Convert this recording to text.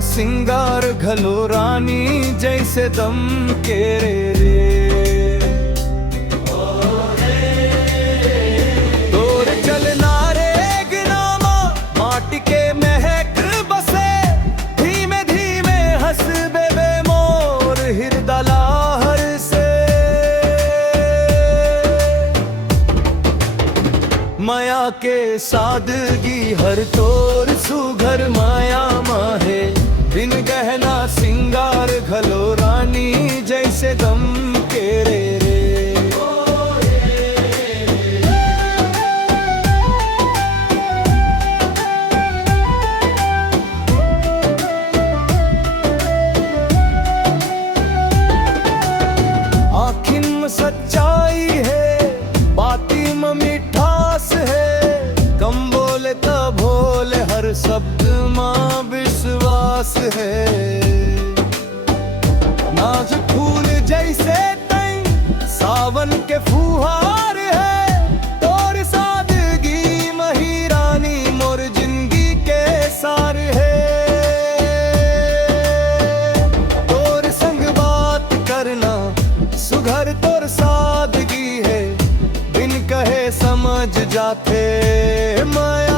सिंगार घलो रानी जैसे दम के रे तोर चलना रे गिनामा माटी के महक बसे धीमे धीमे हंस बेबे मोर हृदय लहर से माया के सादगी हर तोर सुघर माया माहे बिन गहना सिंगार घलो रानी जैसे दम के रे आखिन में सच्चाई है बाती में मिठास है कम बोले तो भोले हर शब्द माँ विश्वास है नाजुक फूल जैसे तई सावन के फुहार है तोर सादगी मही रानी मोर जिंदगी के सार है तोर संग बात करना सुघर तोर सादगी है बिन कहे समझ जाते मैं